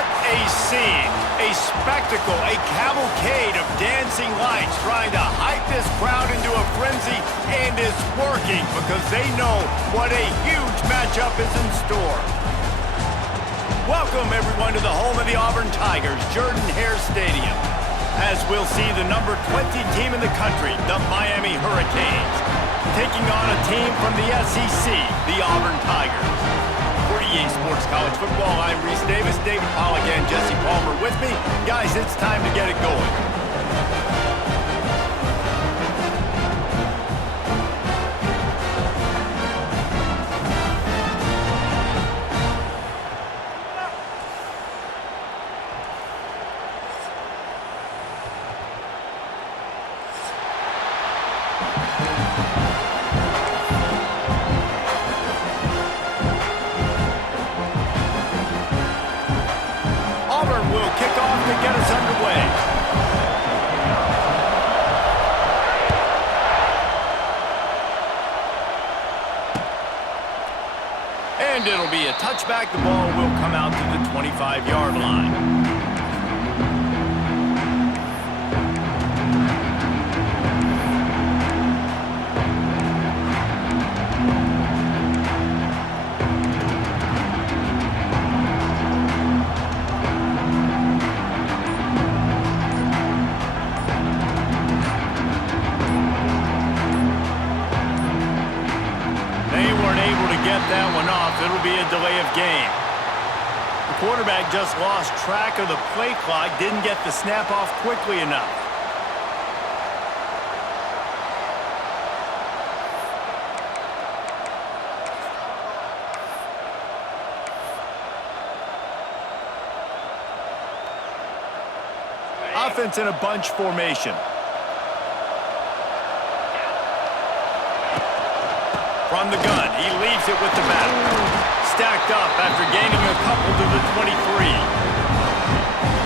What a scene, a spectacle, a cavalcade of dancing lights trying to hype this crowd into a frenzy, and it's working because they know what a huge matchup is in store. Welcome, everyone, to the home of the Auburn Tigers, Jordan-Hare Stadium, as we'll see the number 20 team in the country, the Miami Hurricanes, taking on a team from the SEC, the Auburn Tigers. For EA Sports College Football, I'm Reese Davis, David Pollack, and Jesse Palmer with me. Guys, it's time to get it going. Auburn will kick off to get us underway. And it'll be a touchback. The ball will come out to the 25-yard line. That one off. It'll be a delay of game. The quarterback just lost track of the play clock, didn't get the snap off quickly enough. Offense in a bunch formation. From the gun, he leaves it with the back. Stacked up after gaining a couple to the 23.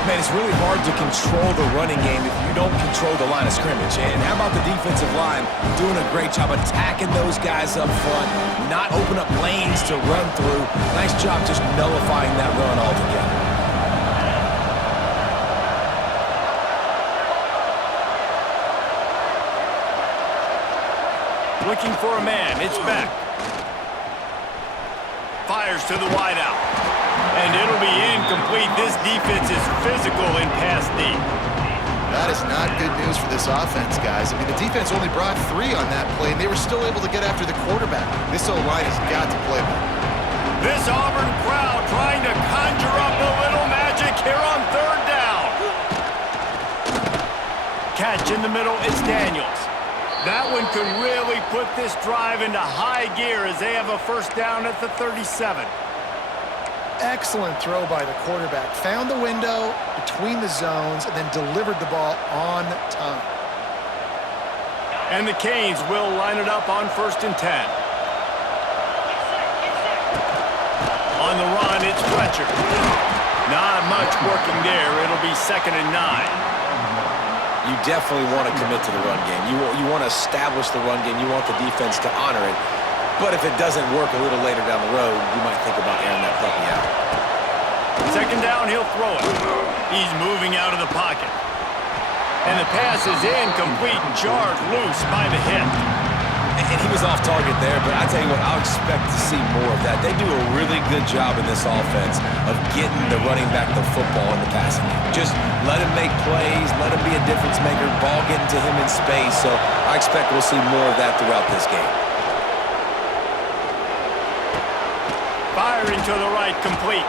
Man, it's really hard to control the running game if you don't control the line of scrimmage. And how about the defensive line doing a great job attacking those guys up front, not open up lanes to run through. Nice job just nullifying that run altogether. Looking for a man. It's back. Fires to the wideout. And it'll be incomplete. This defense is physical in pass deep. That is not good news for this offense, guys. I mean, the defense only brought 3 on that play, and they were still able to get after the quarterback. This O-line has got to play better. This Auburn crowd trying to conjure up a little magic here on third down. Catch in the middle. It's Daniels. That one could really put this drive into high gear as they have a first down at the 37. Excellent throw by the quarterback. Found the window between the zones and then delivered the ball on time. And the Canes will line it up on 1st and 10. On the run, it's Fletcher. Not much working there. It'll be 2nd and 9. You definitely want to commit to the run game. You want to establish the run game. You want the defense to honor it. But if it doesn't work a little later down the road, you might think about airing that puppy out. 2nd down, he'll throw it. He's moving out of the pocket. And the pass is incomplete, jarred loose by the hit. And he was off target there, but I tell you what, I'll expect to see more of that. They do a really good job in this offense of getting the running back the football in the passing game. Just let him make plays, let him be a difference maker, ball getting to him in space. So I expect we'll see more of that throughout this game. Firing to the right, complete.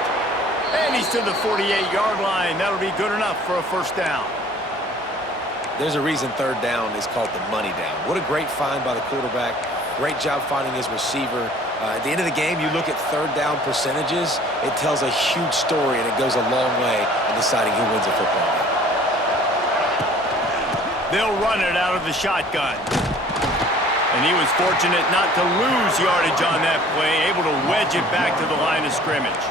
And he's to the 48-yard line. That'll be good enough for a first down. There's a reason third down is called the money down. What a great find by the quarterback. Great job finding his receiver. At the end of the game, you look at third down percentages, it tells a huge story, and it goes a long way in deciding who wins a football game. They'll run it out of the shotgun. And he was fortunate not to lose yardage on that play, able to wedge it back to the line of scrimmage.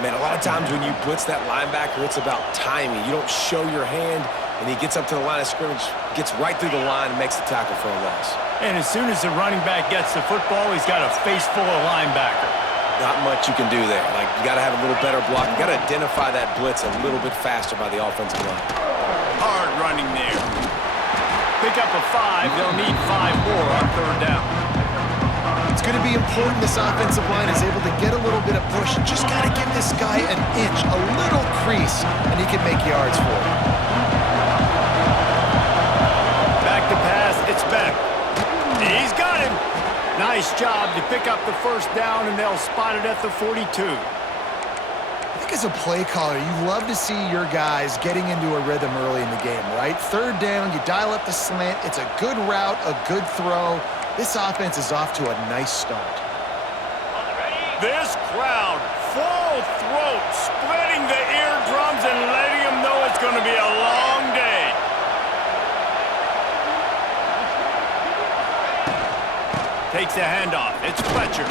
Man, a lot of times when you blitz that linebacker, it's about timing. You don't show your hand, and he gets up to the line of scrimmage, gets right through the line, and makes the tackle for a loss. And as soon as the running back gets the football, he's got a face full of linebacker. Not much you can do there. Like, you got to have a little better block. You got to identify that blitz a little bit faster by the offensive line. Hard running there. Pick up a 5. They'll need 5 more on third down. It's going to be important this offensive line is able to get a little bit of push. Just got to give this guy an inch, a little crease, and he can make yards for it. Back to pass. It's Beck. He's got him. Nice job to pick up the first down, and they'll spot it at the 42. I think as a play caller, you love to see your guys getting into a rhythm early in the game, right? Third down, you dial up the slant. It's a good route, a good throw. This offense is off to a nice start. This crowd, full throat, splitting the eardrums and letting them know it's going to be a long day. Takes the handoff. It's Fletcher.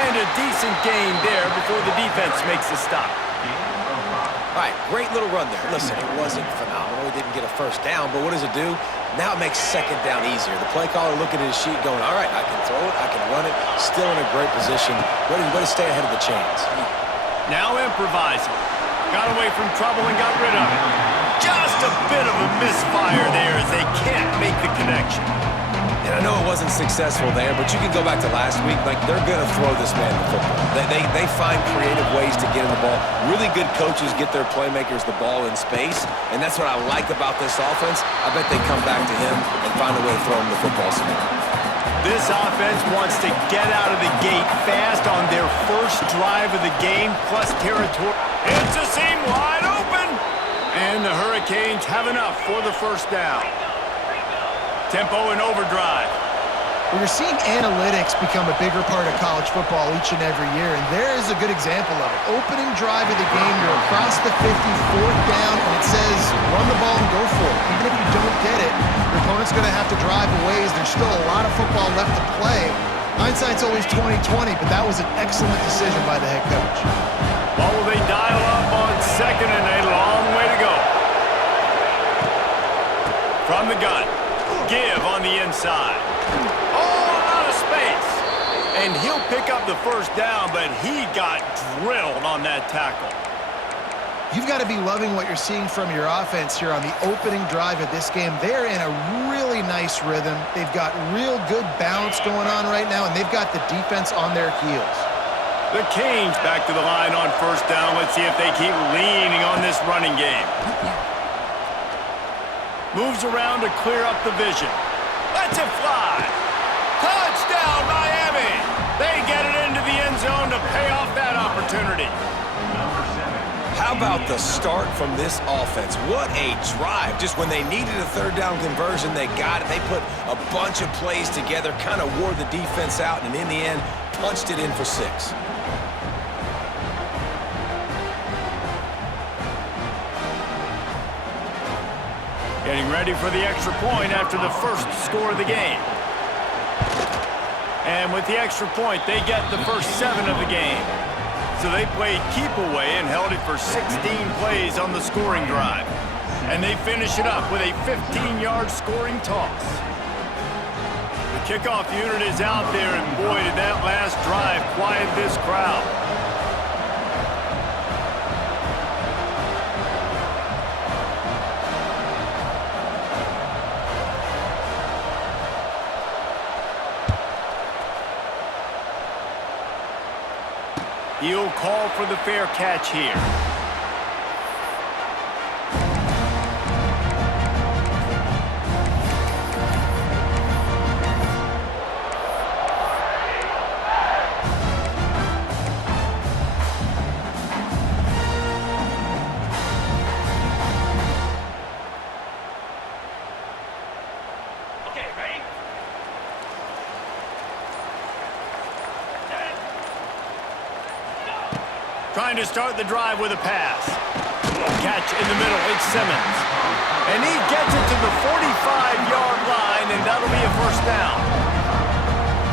And a decent gain there before the defense makes the stop. All right, great little run there. Listen, it wasn't phenomenal. He didn't get a first down, but what does it do? Now it makes second down easier. The play caller looking at his sheet going, all right, I can throw it, I can run it, still in a great position. Way to stay ahead of the chains. Now improvising. Got away from trouble and got rid of it. Just a bit of a misfire there as they can't make the connection. And I know it wasn't successful there, but you can go back to last week. Like, they're going to throw this man the football. They find creative ways to get him the ball. Really good coaches get their playmakers the ball in space, and that's what I like about this offense. I bet they come back to him and find a way to throw him the football some more. This offense wants to get out of the gate fast on their first drive of the game, plus territory. It's a seam wide open, and the Hurricanes have enough for the first down. Tempo and overdrive. We're seeing analytics become a bigger part of college football each and every year, and there is a good example of it. Opening drive of the game, you're across the 50, fourth down, and it says run the ball and go for it. Even if you don't get it, your opponent's going to have to drive away as there's still a lot of football left to play. Hindsight's always 20/20, but that was an excellent decision by the head coach. What will they dial up on second and a long way to go? From the gun. Give on the inside. Oh, out of space. And he'll pick up the first down, but he got drilled on that tackle. You've got to be loving what you're seeing from your offense here on the opening drive of this game. They're in a really nice rhythm. They've got real good balance going on right now, and they've got the defense on their heels. The Canes back to the line on first down. Let's see if they keep leaning on this running game. Moves around to clear up the vision. Lets it fly. Touchdown, Miami. They get it into the end zone to pay off that opportunity. How about the start from this offense? What a drive. Just when they needed a third down conversion, they got it. They put a bunch of plays together, kind of wore the defense out, and in the end, punched it in for 6. Getting ready for the extra point after the first score of the game. And with the extra point, they get the first 7 of the game. So they played keep away and held it for 16 plays on the scoring drive. And they finish it up with a 15-yard scoring toss. The kickoff unit is out there, and boy, did that last drive quiet this crowd. He'll call for the fair catch here. Trying to start the drive with a pass. Catch in the middle, it's Simmons. And he gets it to the 45-yard line, and that'll be a first down.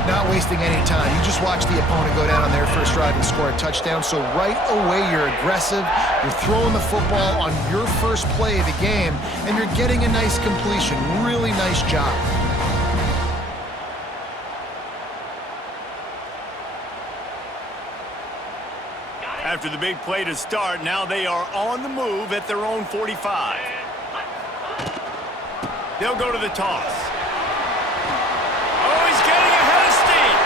Not wasting any time. You just watch the opponent go down on their first drive and score a touchdown. So right away, you're aggressive. You're throwing the football on your first play of the game, and you're getting a nice completion. Really nice job. After the big play to start, now they are on the move at their own 45. They'll go to the toss. Oh, he's getting ahead of steam.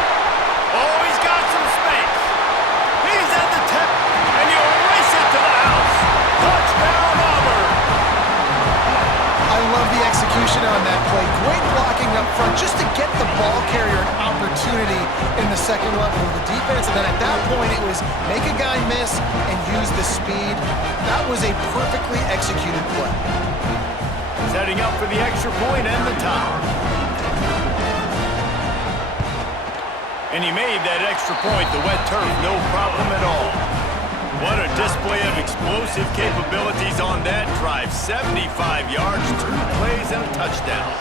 Oh, he's got some space. He's at the tip, and he'll race it to the house. Touchdown, Auburn. I love the execution on that play. Great blocking up front just to get the ball carrier an opportunity in the second level of the defense. And then at that point, it was make a guy miss and use the speed. That was a perfectly executed play. Setting up for the extra point and the top. And he made that extra point, the wet turf, no problem at all. What a display of explosive capabilities on that drive. 75 yards, 2 plays, and a touchdown.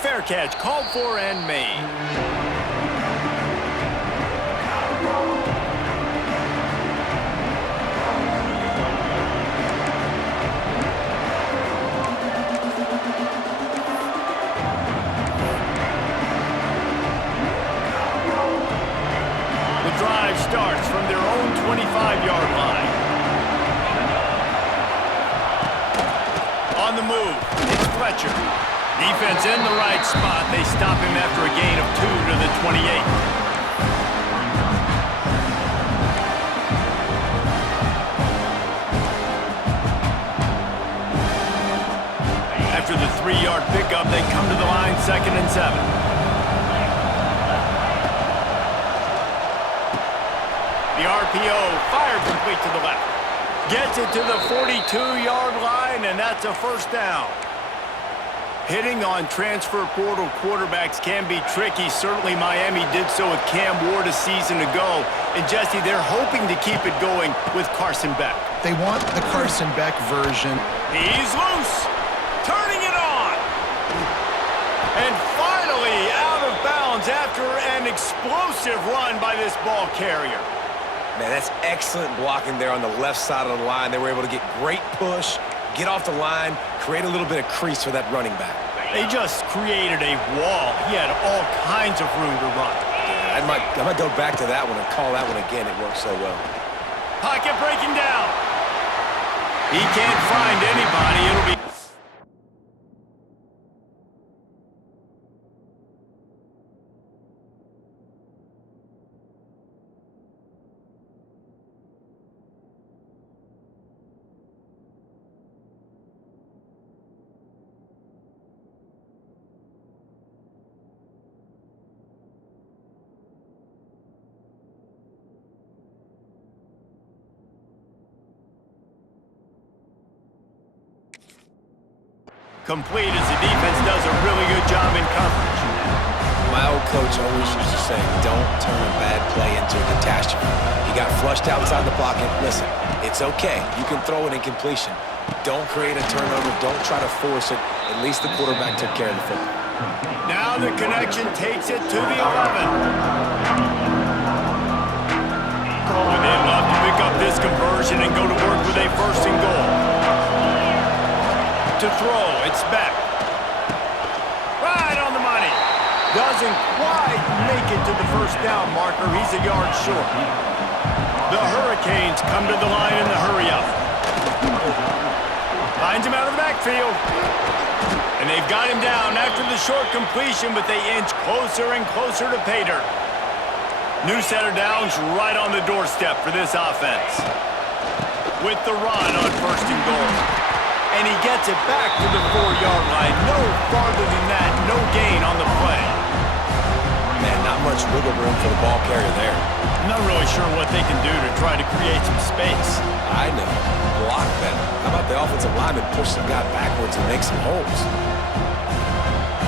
Fair catch, called for and made. Starts from their own 25-yard line. On the move, it's Fletcher. Defense in the right spot. They stop him after a gain of 2 to the 28. After the 3-yard pickup, they come to the line 2nd and 7. The RPO fired complete to the left. Gets it to the 42-yard line, and that's a first down. Hitting on transfer portal quarterbacks can be tricky. Certainly Miami did so with Cam Ward a season ago. And Jesse, they're hoping to keep it going with Carson Beck. They want the Carson Beck version. He's loose. Turning it on. And finally out of bounds after an explosive run by this ball carrier. Man, that's excellent blocking there on the left side of the line. They were able to get great push, get off the line, create a little bit of crease for that running back. They just created a wall. He had all kinds of room to run. Yeah, I might go back to that one and call that one again. It worked so well. Pocket breaking down. He can't find anybody. It'll be... complete as the defense does a really good job in coverage. My old coach always used to say, don't turn a bad play into a catastrophe. He got flushed outside the pocket. Listen, it's okay. You can throw an incompletion. Don't create a turnover. Don't try to force it. At least the quarterback took care of the football. Now the connection takes it to the 11. They'd love to pick up this conversion and go to work with a 1st and goal. To throw, it's Beck. Right on the money. Doesn't quite make it to the first down marker. He's a yard short. The Hurricanes come to the line in the hurry-up. Finds him out of the backfield. And they've got him down after the short completion, but they inch closer and closer to pay dirt. New set of downs right on the doorstep for this offense. With the run on 1st and goal. And he gets it back to the 4-yard line. No farther than that, no gain on the play. Man, not much wiggle room for the ball carrier there. I'm not really sure what they can do to try to create some space. I know. Block better. How about the offensive lineman push some guy backwards and make some holes?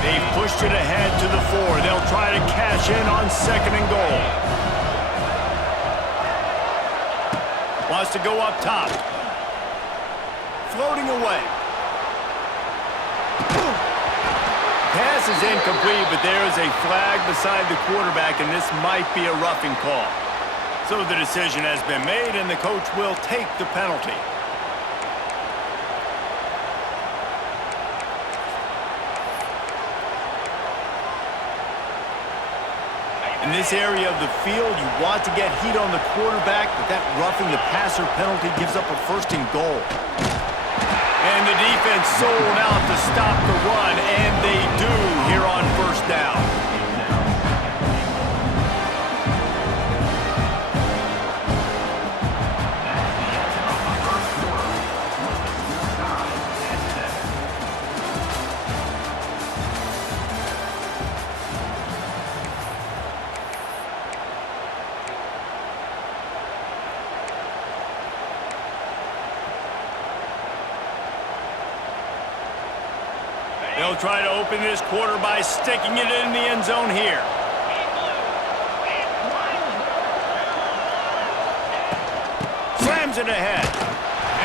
They've pushed it ahead to the 4. They'll try to cash in on 2nd and goal. Wants to go up top. Floating away. Pass is incomplete, but there is a flag beside the quarterback, and this might be a roughing call. So the decision has been made, and the coach will take the penalty. In this area of the field, you want to get heat on the quarterback, but that roughing the passer penalty gives up a first and goal. And the defense sold out to stop the run, and they do here on first down. They'll try to open this quarter by sticking it in the end zone here. Slams it ahead.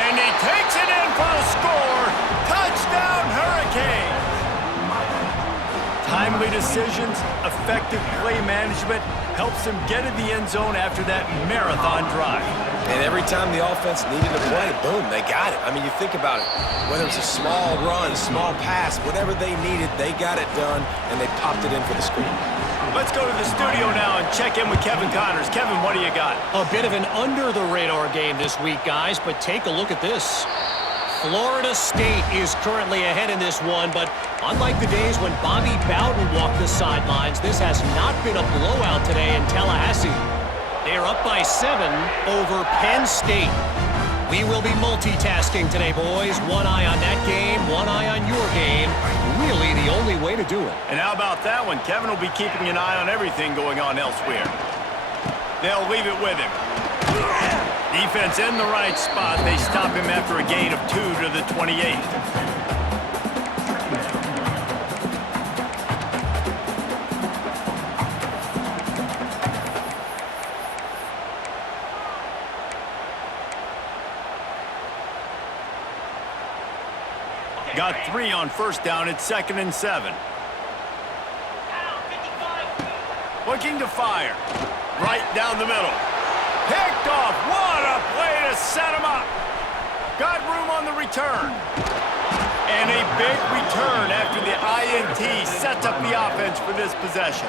And he takes it in for the score. Touchdown, Hurricanes! Timely decisions, effective play management helps them get in the end zone after that marathon drive. And every time the offense needed a play, boom, they got it. I mean, you think about it. Whether it's a small run, small pass, whatever they needed, they got it done, and they popped it in for the score. Let's go to the studio now and check in with Kevin Connors. Kevin, what do you got? A bit of an under-the-radar game this week, guys, but take a look at this. Florida State is currently ahead in this one, but unlike the days when Bobby Bowden walked the sidelines, this has not been a blowout today in Tallahassee. They're up by 7 over Penn State. We will be multitasking today, boys. One eye on that game, one eye on your game. Really the only way to do it. And how about that one? Kevin will be keeping an eye on everything going on elsewhere. They'll leave it with him. Defense in the right spot. They stop him after a gain of 2 to the 28. Got 3 on first down. It's 2nd and 7. Looking to fire. Right down the middle. Picked off. What a play to set him up. Got room on the return. And a big return after the INT sets up the offense for this possession.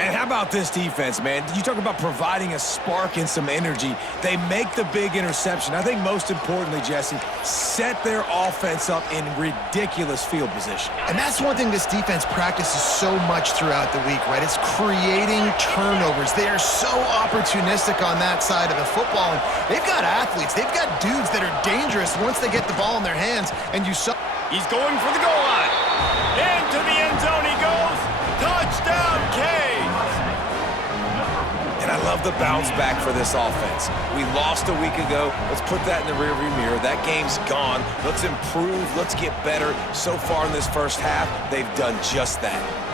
And how about this defense, man? You talk about providing a spark and some energy. They make the big interception. I think most importantly, Jesse, set their offense up in ridiculous field position. And that's one thing this defense practices so much throughout the week, right? It's creating turnovers. They are so opportunistic on that side of the football. And they've got athletes. They've got dudes that are dangerous once they get the ball in their hands. And you saw... He's going for the goal line. Into the end zone he goes. Touchdown, Canes! And I love the bounce back for this offense. We lost a week ago. Let's put that in the rearview mirror. That game's gone. Let's improve. Let's get better. So far in this first half, they've done just that.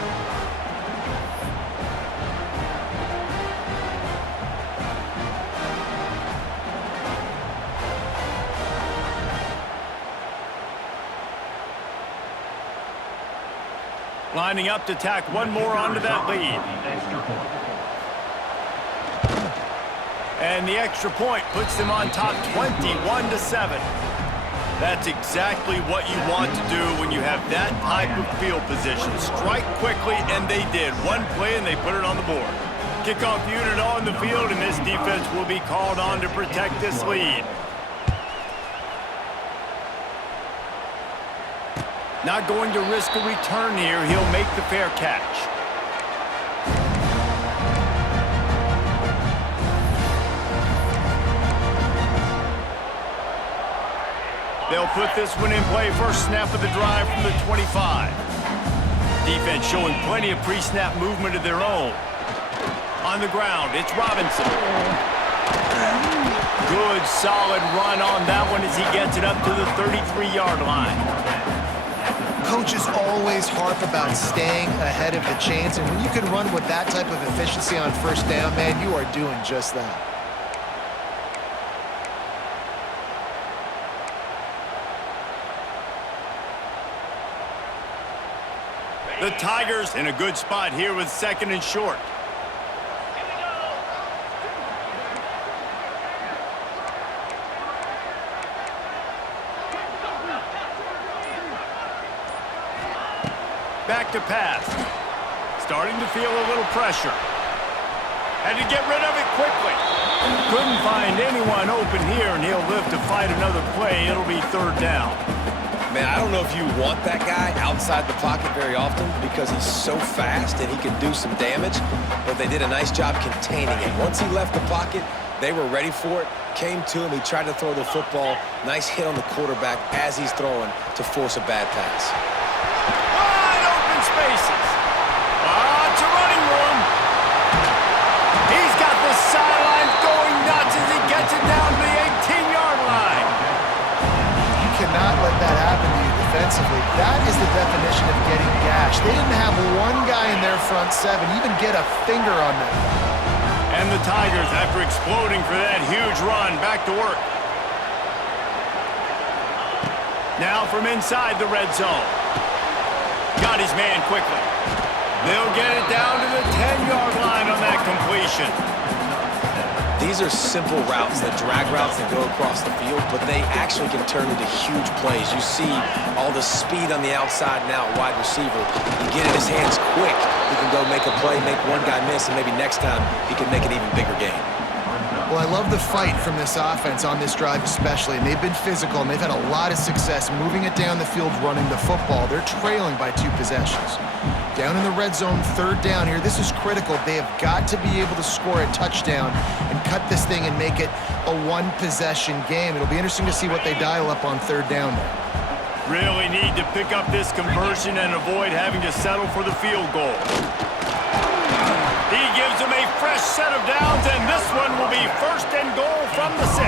Lining up to tack one more onto that lead. And the extra point puts them on top 21-7. That's exactly what you want to do when you have that type of field position. Strike quickly, and they did. One play, and they put it on the board. Kickoff unit on the field, and this defense will be called on to protect this lead. Not going to risk a return here. He'll make the fair catch. They'll put this one in play. First snap of the drive from the 25. Defense showing plenty of pre-snap movement of their own. On the ground, it's Robinson. Good, solid run on that one as he gets it up to the 33-yard line. Coaches always harp about staying ahead of the chains, and when you can run with that type of efficiency on first down, man, you are doing just that. The Tigers in a good spot here with 2nd and short. Back to pass. starting to feel a little pressure. Had to get rid of it quickly. Couldn't find anyone open here, and he'll live to fight another play. It'll be third down. Man, I don't know if you want that guy outside the pocket very often because he's so fast and he can do some damage, but they did a nice job containing him. Once he left the pocket, they were ready for it, came to him, he tried to throw the football. Nice hit on the quarterback as he's throwing to force a bad pass. Wide open spaces. Lots of running room. He's got the sideline going nuts as he gets it down to the 18-yard line. You cannot let that happen to you defensively. That is the definition of getting gashed. They didn't have one guy in their front seven even get a finger on them. And the Tigers, after exploding for that huge run, back to work. Now from inside the red zone. Got his man quickly. They'll get it down to the 10-yard line on that completion. These are simple routes, the drag routes that go across the field, but they actually can turn into huge plays. You see all the speed on the outside now, wide receiver. You get in his hands quick, he can go make a play, make one guy miss, and maybe next time he can make an even bigger game. Well, I love the fight from this offense on this drive especially, and they've been physical, and they've had a lot of success moving it down the field, running the football. They're trailing by 2 possessions. Down in the red zone, third down here. This is critical. They have got to be able to score a touchdown and cut this thing and make it a one-possession game. It'll be interesting to see what they dial up on third down there. Really need to pick up this conversion and avoid having to settle for the field goal. He gives them a fresh set of downs, and this one will be first and goal from the 6.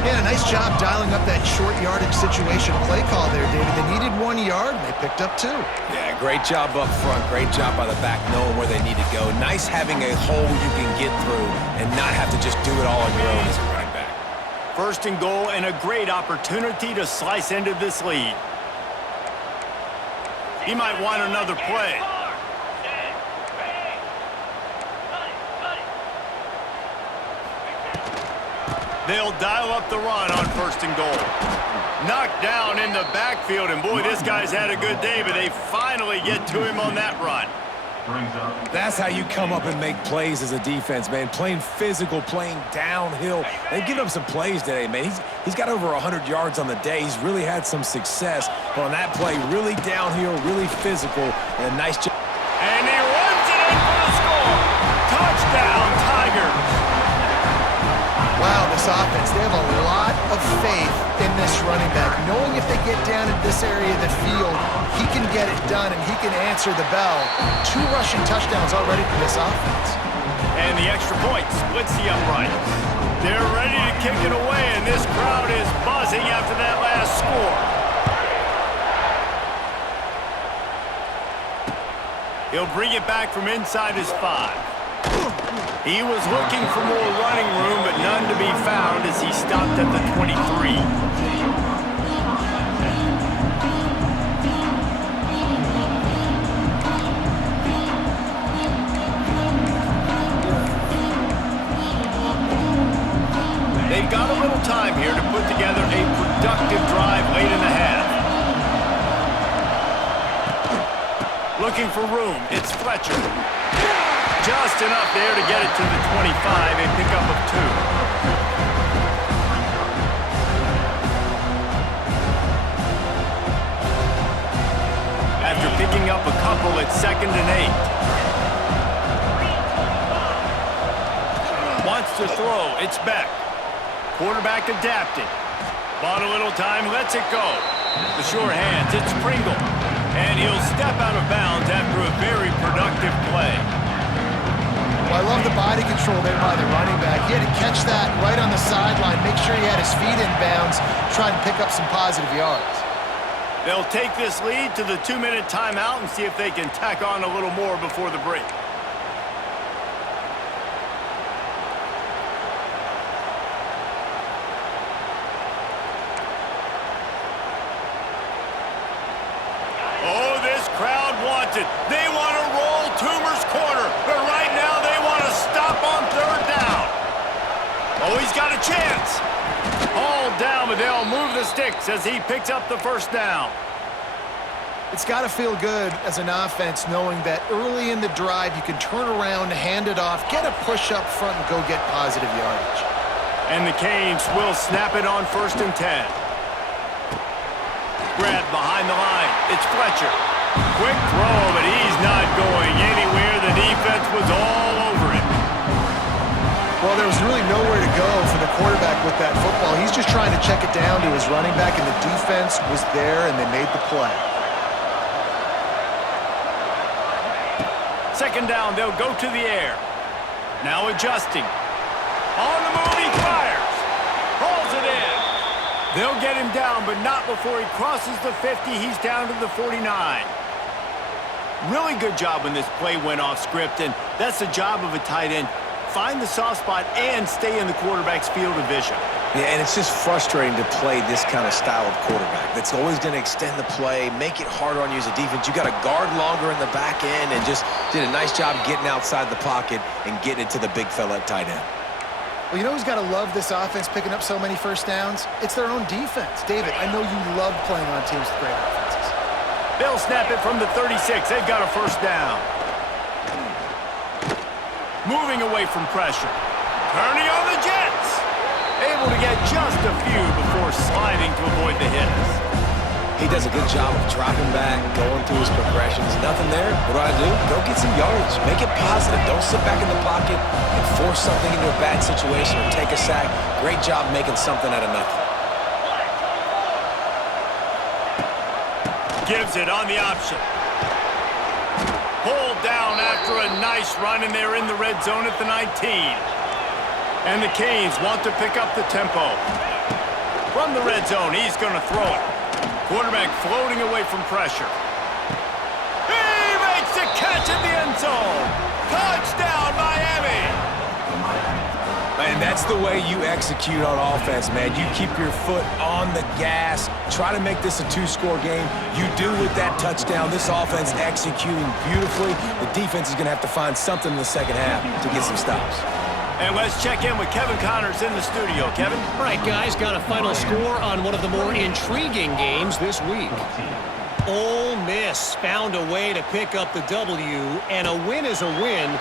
Yeah, nice job dialing up that short yardage situation play call there, David. They needed 1 yard, and they picked up 2. Yeah, great job up front. Great job by the back knowing where they need to go. Nice having a hole you can get through and not have to just do it all on your own as a running back. First and goal, and a great opportunity to slice into this lead. He might want another play. They'll dial up the run on first and goal. Knocked down in the backfield, and boy, this guy's had a good day, but they finally get to him on that run. That's how you come up and make plays as a defense, man. Playing physical, playing downhill. They've given up some plays today, man. He's got over 100 yards on the day. He's really had some success. But on that play, really downhill, really physical, and a nice job. And he runs it in for the score. Touchdown, Tigers. Wow, this offense, they have a lot of faith in this running back, knowing if they get down in this area of the field, he can get it done and he can answer the bell. 2 rushing touchdowns already for this offense. And the extra point splits the uprights. They're ready to kick it away, and this crowd is buzzing after that last score. He'll bring it back from inside his 5. He was looking for more running room, but none to be found as he stopped at the 23. They've got a little time here to put together a productive drive late in the half. Looking for room, it's Fletcher. Just enough there to get it to the 25, a pickup of 2. After picking up a couple, it's 2nd and 8. Wants to throw, it's Beck. Quarterback adapted. Bought a little time, lets it go. The sure hands, it's Pringle. And he'll step out of bounds after a very productive play. Well, I love the body control there by the running back. He had to catch that right on the sideline, make sure he had his feet in bounds, try and pick up some positive yards. They'll take this lead to the 2-minute timeout and see if they can tack on a little more before the break. Oh, this crowd wants it. They want to roll Toomer's corner, but right now they want to stop on third down. Oh, he's got a chance. All down, but they'll move the sticks as he picks up the first down. It's got to feel good as an offense knowing that early in the drive you can turn around, hand it off, get a push up front, and go get positive yardage. And the Canes will snap it on 1st and 10. Grab behind the line. It's Fletcher. Quick throw, but he's not going anywhere. The defense was all over him. Well, there was really nowhere to go for the quarterback with that football. He's just trying to check it down to his running back, and the defense was there, and they made the play. 2nd down, they'll go to the air. Now adjusting. On the move, he fires. Pulls it in. They'll get him down, but not before he crosses the 50. He's down to the 49. Really good job when this play went off script, and that's the job of a tight end. Find the soft spot and stay in the quarterback's field of vision. Yeah, and it's just frustrating to play this kind of style of quarterback. That's always going to extend the play, make it harder on you as a defense. You got to guard longer in the back end, and just did a nice job getting outside the pocket and getting it to the big fella at tight end. Well, you know who's got to love this offense picking up so many first downs? It's their own defense. David, I know you love playing on teams with great offenses. They'll snap it from the 36. They've got a 1st down. Moving away from pressure. Turning on the Jets. Able to get just a few before sliding to avoid the hits. He does a good job of dropping back, going through his progressions. Nothing there. What do? Go get some yardage. Make it positive. Don't sit back in the pocket and force something into a bad situation or take a sack. Great job making something out of nothing. Gives it on the option. Pulled down after a nice run, and they're in the red zone at the 19. And the Canes want to pick up the tempo. From the red zone, he's going to throw it. Quarterback floating away from pressure. He makes the catch in the end zone. Touchdown, Miami. And that's the way you execute on offense, man. You keep your foot on the gas. Try to make this a 2-score game. You do with that touchdown. This offense executing beautifully. The defense is going to have to find something in the second half to get some stops. And let's check in with Kevin Connors in the studio. Kevin? All right, guys, got a final score on one of the more intriguing games this week. Ole Miss found a way to pick up the W, and a win is a win,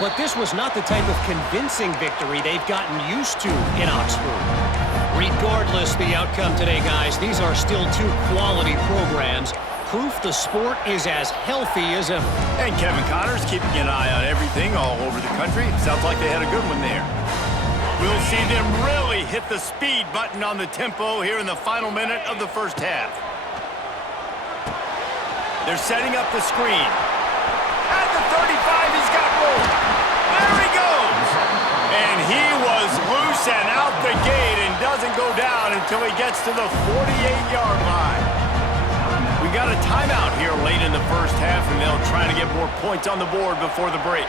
but this was not the type of convincing victory they've gotten used to in Oxford. Regardless the outcome today, guys, these are still 2 quality programs. Proof the sport is as healthy as ever. And Kevin Connors keeping an eye on everything all over the country. Sounds like they had a good one there. We'll see them really hit the speed button on the tempo here in the final minute of the first half. They're setting up the screen. At the 35, he's got room. There he goes. And he was loose and out the gate and doesn't go down until he gets to the 48-yard line. We got a timeout here late in the first half, and they'll try to get more points on the board before the break.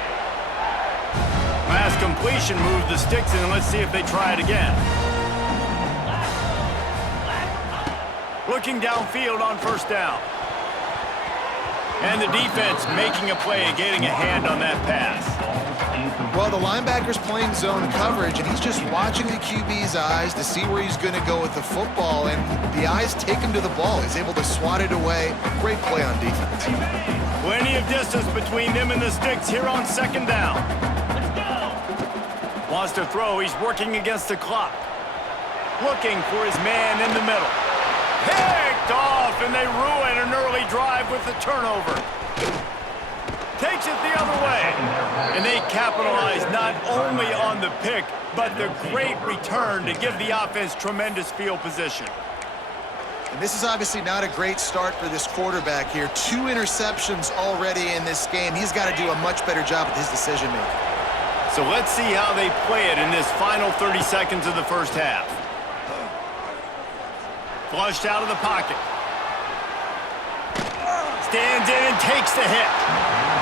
Pass completion moved the sticks, and let's see if they try it again. Looking downfield on 1st down. And the defense making a play and getting a hand on that pass. Well, the linebacker's playing zone coverage, and he's just watching the QB's eyes to see where he's going to go with the football, and the eyes take him to the ball. He's able to swat it away. Great play on defense. Plenty of distance between them and the sticks here on 2nd down. Wants to throw. He's working against the clock. Looking for his man in the middle. Picked off, and they ruin an early drive with the turnover. Takes it the other way. And they capitalize not only on the pick, but the great return to give the offense tremendous field position. And this is obviously not a great start for this quarterback here. 2 interceptions already in this game. He's got to do a much better job with his decision-making. So let's see how they play it in this final 30 seconds of the first half. Flushed out of the pocket. Stands in and takes the hit.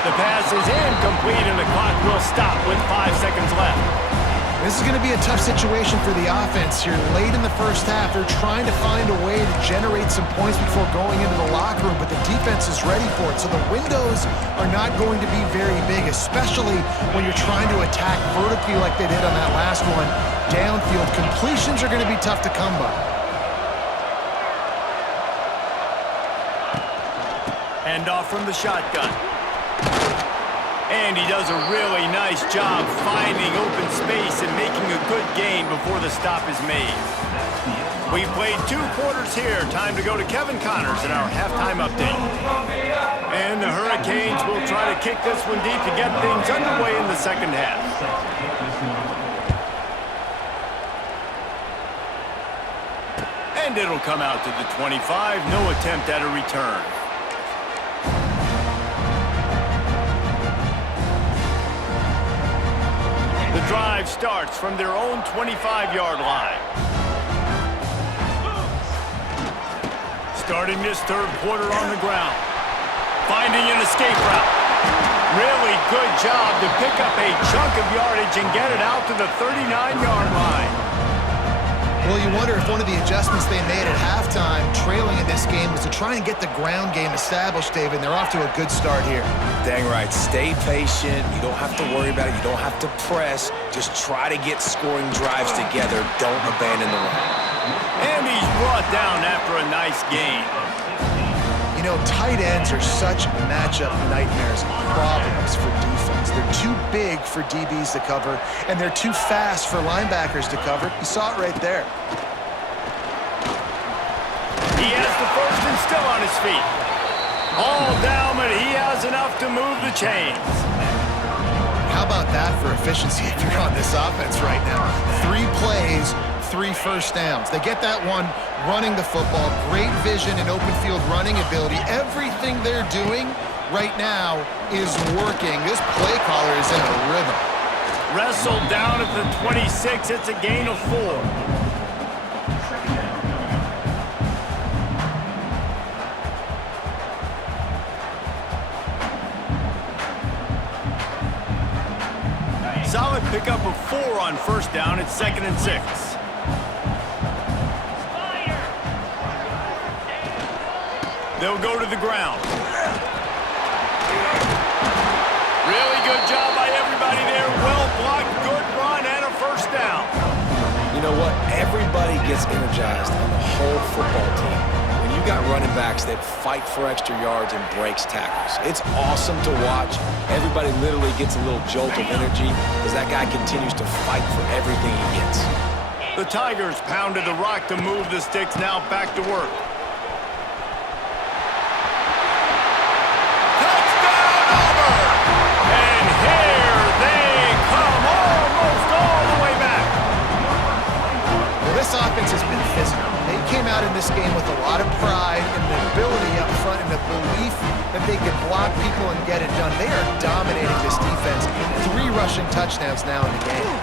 The pass is incomplete, and the clock will stop with 5 seconds left. This is going to be a tough situation for the offense here. Late in the first half, they're trying to find a way to generate some points before going into the locker room, but the defense is ready for it. So the windows are not going to be very big, especially when you're trying to attack vertically like they did on that last one. Downfield completions are going to be tough to come by. Handoff from the shotgun. And he does a really nice job finding open space and making a good gain before the stop is made. We've played 2 quarters here. Time to go to Kevin Connors in our halftime update. And the Hurricanes will try to kick this one deep to get things underway in the second half. And it'll come out to the 25. No attempt at a return. The drive starts from their own 25-yard line. Starting this third quarter on the ground. Finding an escape route. Really good job to pick up a chunk of yardage and get it out to the 39-yard line. Well, you wonder if one of the adjustments they made at halftime, trailing in this game, was to try and get the ground game established, David. And they're off to a good start here. Dang right. Stay patient. You don't have to worry about it. You don't have to press. Just try to get scoring drives together. Don't abandon the run. And he's brought down after a nice gain. You know, tight ends are such matchup nightmares and problems for defense. They're too big for DBs to cover, and they're too fast for linebackers to cover. You saw it right there. He has the first and still on his feet. All down, but he has enough to move the chains. How about that for efficiency if you're on this offense right now? 3 plays, 3 first downs. They get that one running the football, great vision and open field running ability. Everything they're doing right now is working. This play caller is in a rhythm. Wrestled down at the 26. It's a gain of 4. Solid pickup of 4 on first down. It's 2nd and 6. They'll go to the ground. Really good job by everybody there. Well blocked, good run, and a first down. You know what? Everybody gets energized on the whole football team when you got running backs that fight for extra yards and breaks tackles. It's awesome to watch. Everybody literally gets a little jolt of energy as that guy continues to fight for everything he gets. The Tigers pounded the rock to move the sticks. Now back to work. This offense has been physical. They came out in this game with a lot of pride and the ability up front and the belief that they could block people and get it done. They are dominating this defense. 3 rushing touchdowns now in the game.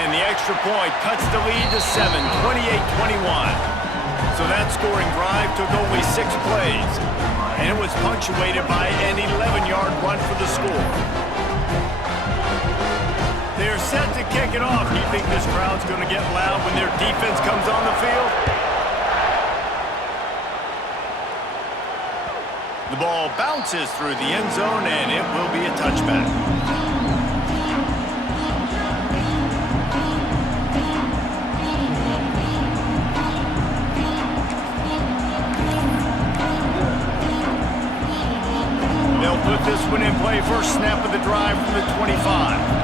And the extra point cuts the lead to 7, 28-21. So that scoring drive took only 6 plays. And it was punctuated by an 11-yard run for the score. They're set to kick it off. Do you think this crowd's going to get loud when their defense comes on the field? The ball bounces through the end zone, and it will be a touchback. They'll put this one in play. First snap of the drive from the 25.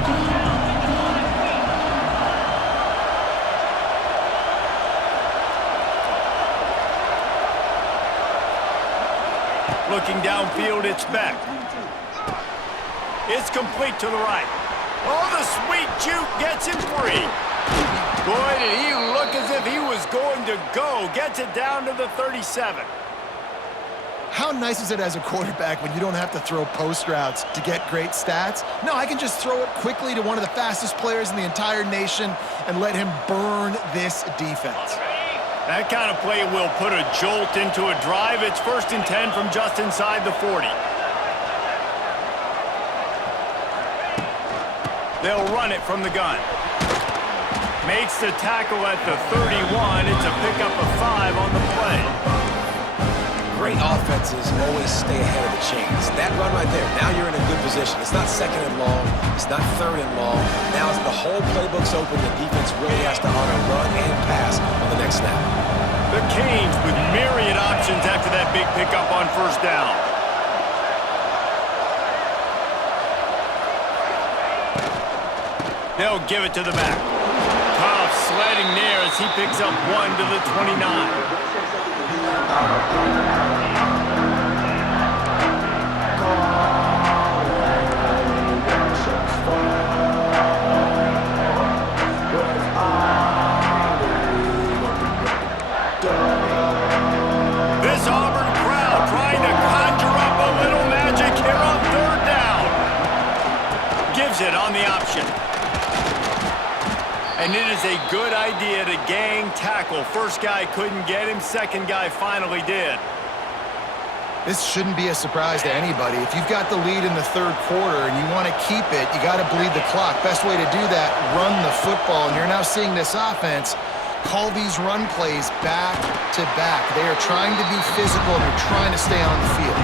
Looking downfield, it's Beck. It's complete to the right. Oh, the sweet juke gets him free. Boy, did he look as if he was going to go. Gets it down to the 37. How nice is it as a quarterback when you don't have to throw post routes to get great stats? No, I can just throw it quickly to one of the fastest players in the entire nation and let him burn this defense. That kind of play will put a jolt into a drive. It's 1st and 10 from just inside the 40. They'll run it from the gun. Makes the tackle at the 31. It's a pickup of 5 on the play. Great offenses always stay ahead of the chains. That run right there, now you're in a good position. It's not 2nd and long. It's not 3rd and long. Now the whole playbook's open. The defense really has to honor run and pass on the next snap. The Canes with myriad options after that big pickup on first down. They'll give it to the back. Tough sledding there as he picks up 1 to the 29. This Auburn crowd trying to conjure up a little magic here on 3rd down. Gives it on the option. And it is a good idea to gang tackle. First guy couldn't get him, second guy finally did. This shouldn't be a surprise to anybody. If you've got the lead in the 3rd quarter and you want to keep it, you got to bleed the clock. Best way to do that, run the football. And you're now seeing this offense call these run plays back to back. They are trying to be physical and they're trying to stay on the field.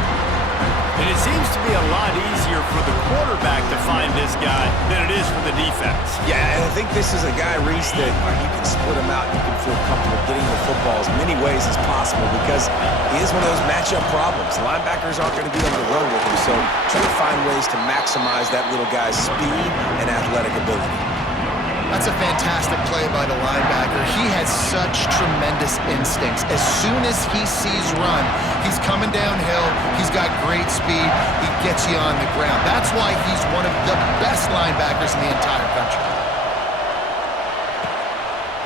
And it seems to be a lot easier for the quarterback to find this guy than it is for the defense. Yeah, and I think this is a guy, Reese, that you can split him out. You can feel comfortable getting the football as many ways as possible because he is one of those matchup problems. Linebackers aren't going to be able to run with him, so try to find ways to maximize that little guy's speed and athletic ability. That's a fantastic play by the linebacker. He has such tremendous instincts. As soon as he sees run, he's coming downhill. He's got great speed. He gets you on the ground. That's why he's one of the best linebackers in the entire country.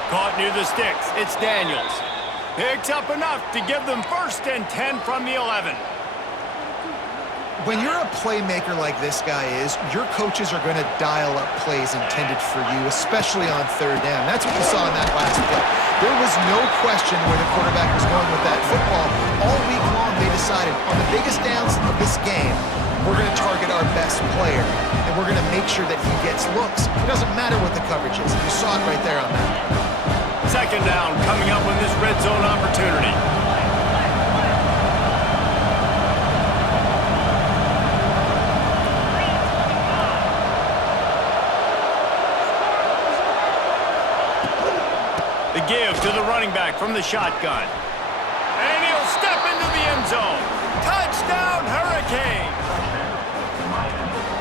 Caught near the sticks. It's Daniels. Picks up enough to give them 1st and 10 from the 11. When you're a playmaker like this guy is, your coaches are going to dial up plays intended for you, especially on 3rd down. That's what we saw in that last play. There was no question where the quarterback was going with that football. All week long, they decided on the biggest downs of this game, we're going to target our best player, and we're going to make sure that he gets looks. It doesn't matter what the coverage is. You saw it right there on that. 2nd down coming up on this red zone opportunity. The give to the running back from the shotgun. And he'll step into the end zone. Touchdown, Hurricanes!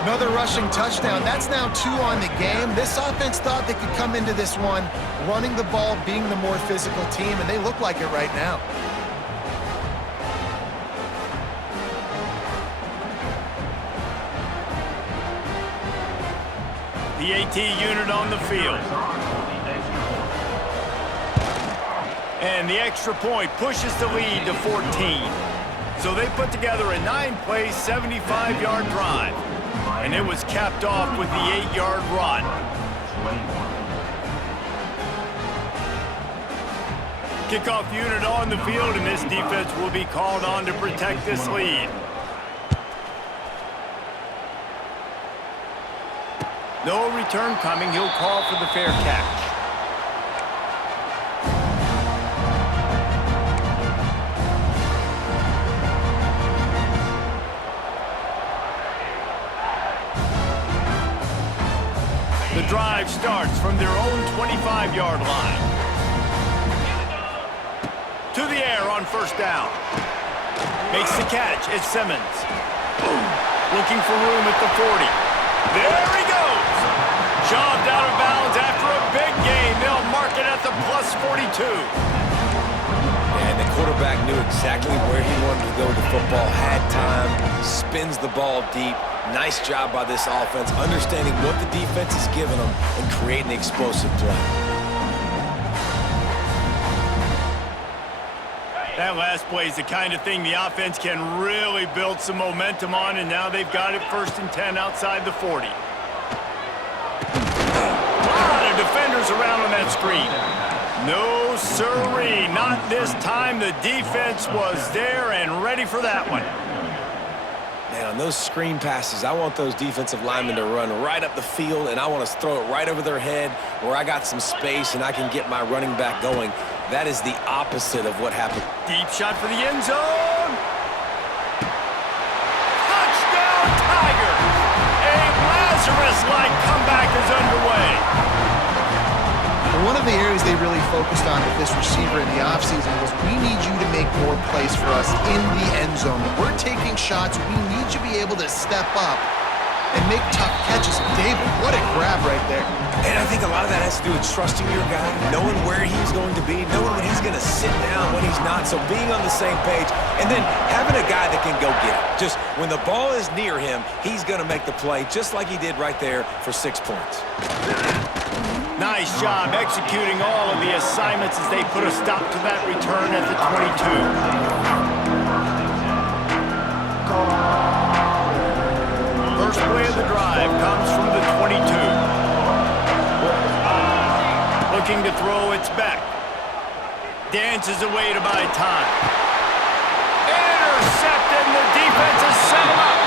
Another rushing touchdown. That's now 2 on the game. This offense thought they could come into this one running the ball, being the more physical team, and they look like it right now. The AT unit on the field. And the extra point pushes the lead to 14. So they put together a 9-play, 75-yard drive. And it was capped off with the 8-yard run. Kickoff unit on the field, and this defense will be called on to protect this lead. No return coming. He'll call for the fair catch. The drive starts from their own 25-yard line. To the air on 1st down. Makes the catch. It's Simmons. Looking for room at the 40. There he goes. Shoved out of bounds after a big gain. They'll mark it at the plus 42. And the quarterback knew exactly where he wanted to go with the football, had time, spins the ball deep. Nice job by this offense, understanding what the defense is giving them and creating the explosive play. That last play is the kind of thing the offense can really build some momentum on, and now they've got it 1st and 10 outside the 40. A lot of defenders around on that screen. No siree, not this time. The defense was there and ready for that one. Man, on those screen passes, I want those defensive linemen to run right up the field, and I want to throw it right over their head where I got some space and I can get my running back going. That is the opposite of what happened. Deep shot for the end zone. Touchdown, Tigers! A Lazarus-like comeback is underway. One of the areas they really focused on with this receiver in the offseason was we need you to make more plays for us in the end zone. When we're taking shots, we need you to be able to step up and make tough catches. David, what a grab right there. And I think a lot of that has to do with trusting your guy, knowing where he's going to be, knowing when he's going to sit down, when he's not. So being on the same page, and then having a guy that can go get it. Just when the ball is near him, he's going to make the play just like he did right there for 6 points. Nice job executing all of the assignments as they put a stop to that return at the 22. First play of the drive comes from the 22. Looking to throw, it's back. Dances away to buy time. Intercepted, and the defense is set him up.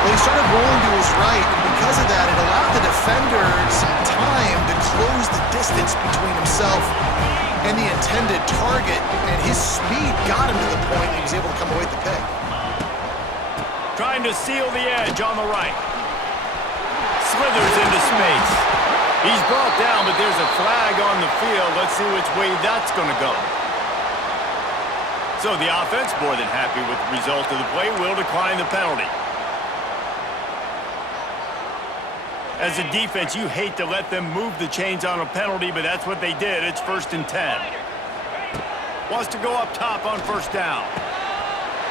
Well, he started rolling to his right, and because of that, it allowed the defender some time to close the distance between himself and the intended target, and his speed got him to the point that he was able to come away with the pick. Trying to seal the edge on the right. Slithers into space. He's brought down, but there's a flag on the field. Let's see which way that's going to go. So the offense, more than happy with the result of the play, will decline the penalty. As a defense, you hate to let them move the chains on a penalty, but that's what they did. It's 1st and 10. Wants to go up top on 1st down.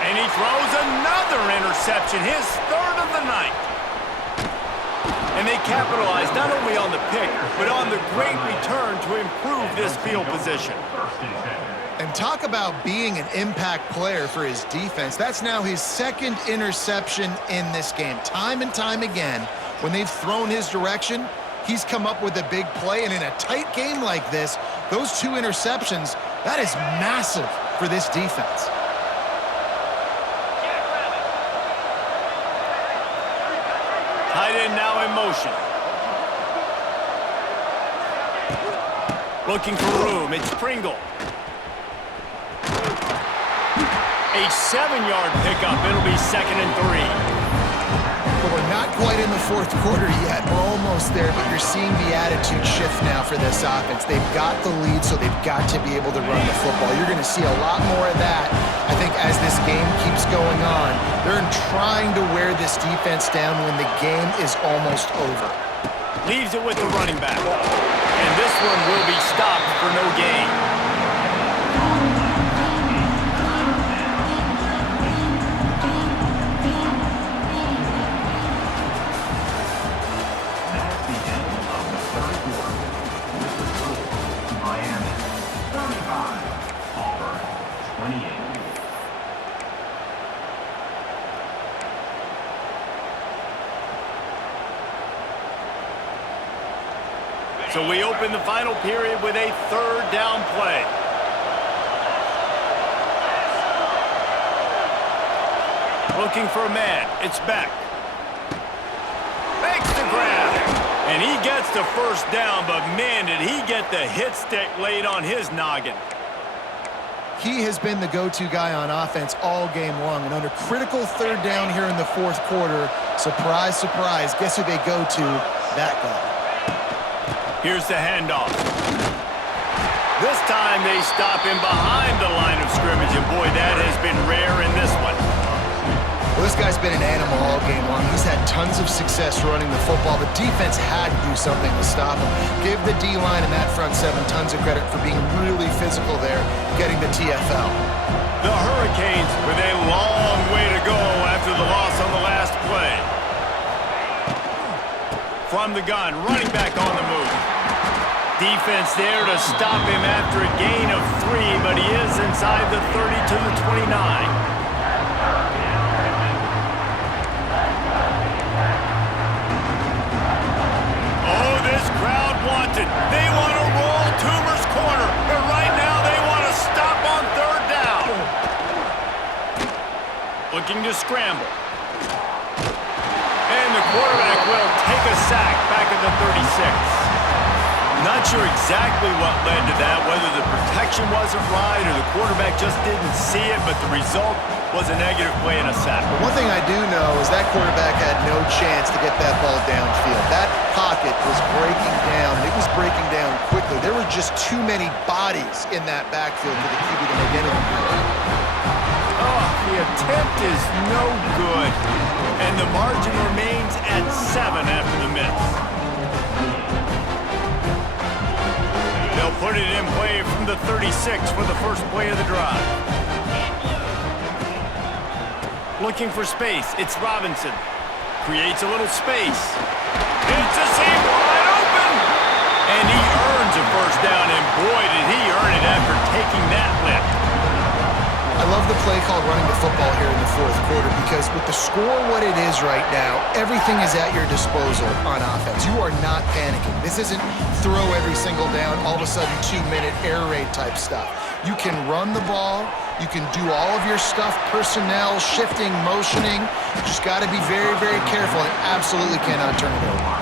And he throws another interception, his 3rd of the night. And they capitalize not only on the pick, but on the great return to improve this field position. And talk about being an impact player for his defense. That's now his 2nd interception in this game. Time and time again, when they've thrown his direction, he's come up with a big play. And in a tight game like this, those 2 interceptions, that is massive for this defense. Tight end now in motion. Looking for room. It's Pringle. A 7-yard pickup. It'll be 2nd and 3. Well, we're not quite in the 4th quarter yet. We're almost there, but you're seeing the attitude shift now for this offense. They've got the lead, so they've got to be able to run the football. You're going to see a lot more of that, I think, as this game keeps going on. They're trying to wear this defense down when the game is almost over. Leaves it with the running back. And this one will be stopped for no gain. So we open the final period with a 3rd down play. Looking for a man. It's back. Makes the grab. And he gets the 1st down, but man, did he get the hit stick laid on his noggin. He has been the go-to guy on offense all game long. And under critical 3rd down here in the 4th quarter, surprise, surprise, guess who they go to? That guy. Here's the handoff. This time they stop him behind the line of scrimmage, and boy, that has been rare in this one. Well, this guy's been an animal all game long. He's had tons of success running the football. The defense had to do something to stop him. Give the D-line and that front 7 tons of credit for being really physical there, getting the TFL. The Hurricanes with a long way to go after the loss on the last play. From the gun, running back on the move. Defense there to stop him after a gain of 3, but he is inside the 30 to the 29. Oh, this crowd wants it. They want to roll Toomer's corner, but right now they want to stop on 3rd down. Looking to scramble. And the quarterback will take a sack back at the 36. Not sure exactly what led to that, whether the protection wasn't right or the quarterback just didn't see it, but the result was a negative play and a sack. But one thing I do know is that quarterback had no chance to get that ball downfield. That pocket was breaking down. It was breaking down quickly. There were just too many bodies in that backfield for the QB to make anything happen. Oh, the attempt is no good. And the margin remains at 7 after the miss. They'll put it in play from the 36 for the first play of the drive. Looking for space, it's Robinson. Creates a little space. It's a seam wide open! And he earns a first down, and boy, did he earn it after taking that lift. I love the play called running the football here in the fourth quarter because with the score what it is right now, everything is at your disposal on offense. You are not panicking. This isn't throw every single down, all of a sudden 2-minute air raid type stuff. You can run the ball. You can do all of your stuff, personnel, shifting, motioning. Just got to be very, very careful and absolutely cannot turn it over.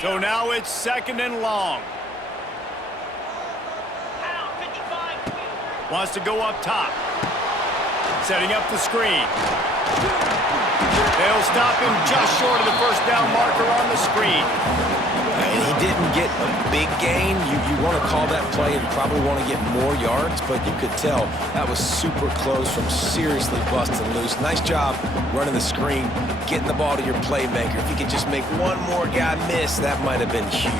So now it's 2nd and long. Wants to go up top. Setting up the screen. They'll stop him just short of the first down marker on the screen. And he didn't get a big gain. You want to call that play and probably want to get more yards, but you could tell that was super close from seriously busting loose. Nice job running the screen, getting the ball to your playmaker. If you could just make one more guy miss, that might have been huge.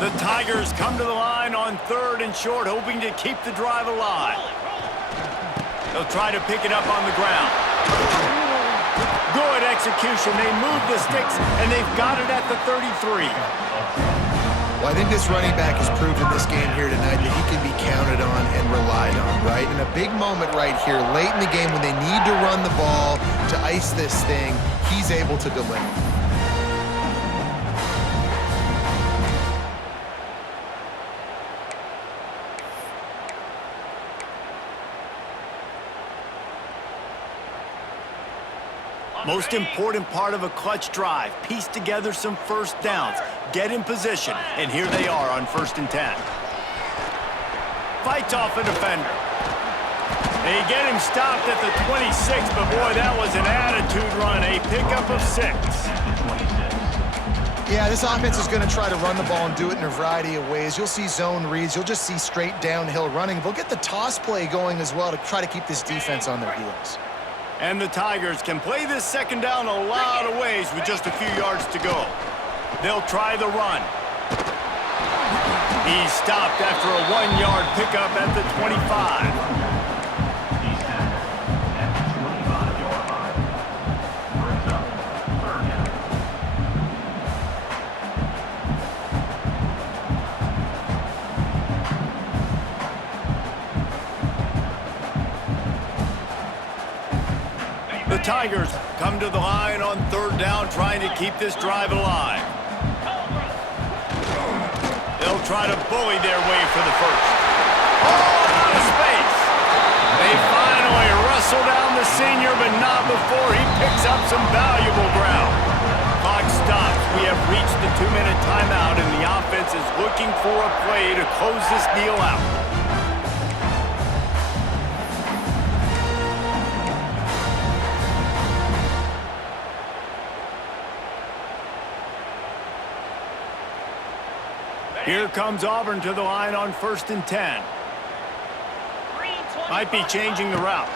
The Tigers come to the line on 3rd and short, hoping to keep the drive alive. They'll try to pick it up on the ground. Good execution. They move the sticks, and they've got it at the 33. Well, I think this running back has proved in this game here tonight that he can be counted on and relied on, right? In a big moment right here, late in the game when they need to run the ball to ice this thing, he's able to deliver. Most important part of a clutch drive, piece together some first downs, get in position, and here they are on 1st and 10. Fights off a defender. They get him stopped at the 26, but boy, that was an attitude run, a pickup of 6. Yeah, this offense is going to try to run the ball and do it in a variety of ways. You'll see zone reads. You'll just see straight downhill running. They'll get the toss play going as well to try to keep this defense on their heels. And the Tigers can play this 2nd down a lot of ways with just a few yards to go. They'll try the run. He's stopped after a 1-yard pickup at the 25. The Tigers come to the line on 3rd down, trying to keep this drive alive. They'll try to bully their way for the first. Oh, out of space. They finally wrestle down the senior, but not before he picks up some valuable ground. Clock stops. We have reached the 2-minute timeout, and the offense is looking for a play to close this deal out. Here comes Auburn to the line on 1st and 10. Might be changing the route.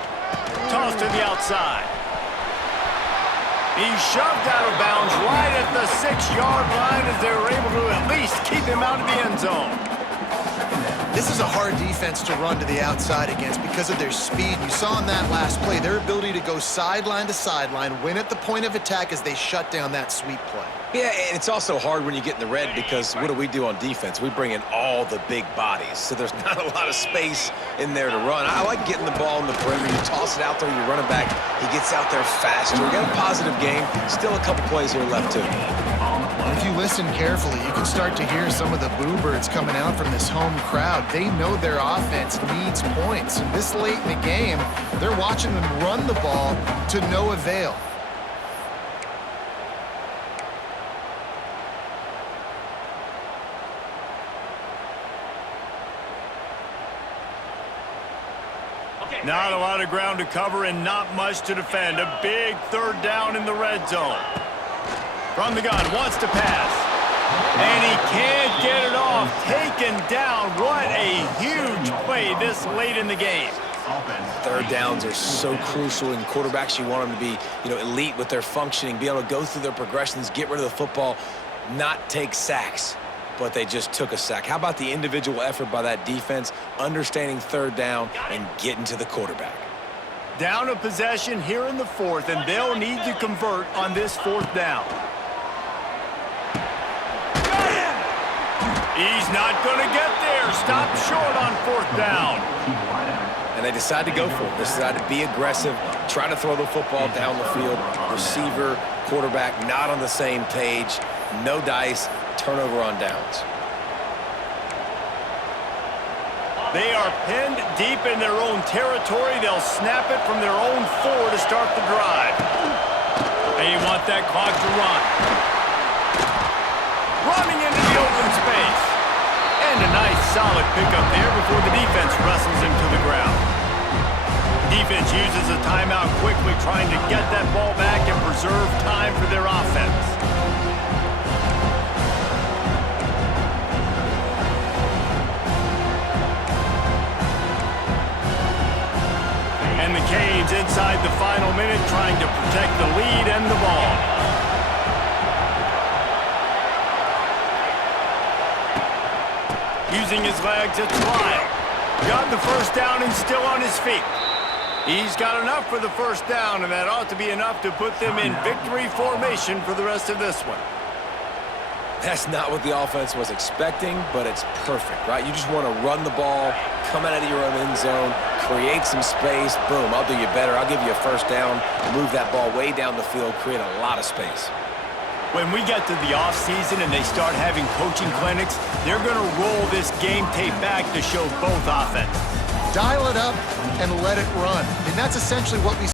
Toss to the outside. He's shoved out of bounds right at the 6-yard line as they were able to at least keep him out of the end zone. This is a hard defense to run to the outside against because of their speed. You saw in that last play their ability to go sideline to sideline, win at the point of attack as they shut down that sweep play. Yeah, and it's also hard when you get in the red because what do on defense? We bring in all the big bodies, so there's not a lot of space in there to run. I like getting the ball in the perimeter. You toss it out there, you run it back, he gets out there faster. We got a positive game. Still a couple plays here left, too. And if you listen carefully, you can start to hear some of the boo birds coming out from this home crowd. They know their offense needs points. And this late in the game, they're watching them run the ball to no avail. Not a lot of ground to cover and not much to defend. A big third down in the red zone. From the gun, wants to pass. And he can't get it off. Taken down. What a huge play this late in the game. Third downs are so crucial, and quarterbacks, you want them to be, elite with their functioning, be able to go through their progressions, get rid of the football, not take sacks. But they just took a sack. How about the individual effort by that defense, understanding third down and getting to the quarterback? Down a possession here in the fourth, and they'll need to convert on this fourth down. He's not going to get there. Stop short on fourth down. And they decide to go for it. They decide to be aggressive, try to throw the football down the field. Receiver, quarterback, not on the same page. No dice. Turnover on downs. They are pinned deep in their own territory. They'll snap it from their own 4 to start the drive. They want that clock to run. Running into the open space. And a nice solid pickup there before the defense wrestles him to the ground. Defense uses a timeout quickly, trying to get that ball back and preserve time for their offense. And the Canes inside the final minute, trying to protect the lead and the ball. Using his legs, it's Lyle. Got the first down and still on his feet. He's got enough for the first down, and that ought to be enough to put them in victory formation for the rest of this one. That's not what the offense was expecting, but it's perfect, right? You just want to run the ball, come out of your own end zone, create some space, boom, I'll do you better. I'll give you a first down, move that ball way down the field, create a lot of space. When we get to the offseason and they start having coaching clinics, they're going to roll this game tape back to show both offenses. Dial it up and let it run. And that's essentially what we